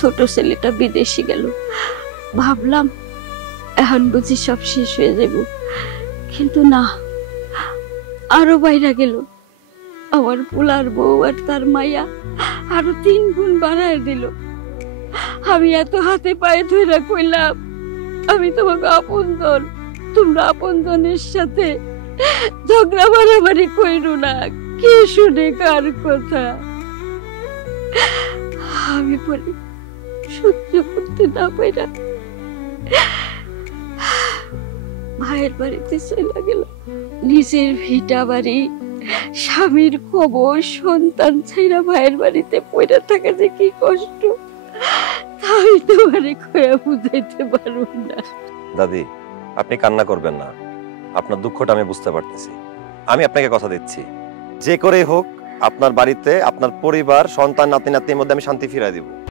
ছোট ছেলেটা বিদেশে গেল। ভাবলাম এখন বুঝি সব শেষ হয়ে যাব, কিন্তু না, আরো বাইরে গেল। আমার পোলার বউ আর তার মাইয়া আরো 3 গুণ বাড়ায় দিল। আমি এত হাতে পায়ে ধরে কইলাম, আমি তোমাকে আপনজন, তোমরা আপনজনের সাথে ঝগড়া মারামারি কইরো না, কে শুনে কার কথা। আমি বলি সহ্য করতে না পাইরা ভাইয়ের বাড়িতে চলে গেল। নিজের ভিটা বাড়ি, স্বামীর কবর, সন্তান ছাইরা ভাইয়ের বাড়িতে পড়ে থাকা যে কি কষ্ট, তাই তোমারে কইয়া বুঝাইতে পারব না। দাদি, আপনি কান্না করবেন না, আপনার দুঃখটা আমি বুঝতে পারতেছি। আমি আপনাকে কথা দিচ্ছি, যে করেই হোক আপনার বাড়িতে আপনার পরিবার, সন্তান, নাতি নাতনির মধ্যে আমি শান্তি ফিরিয়ে দিব।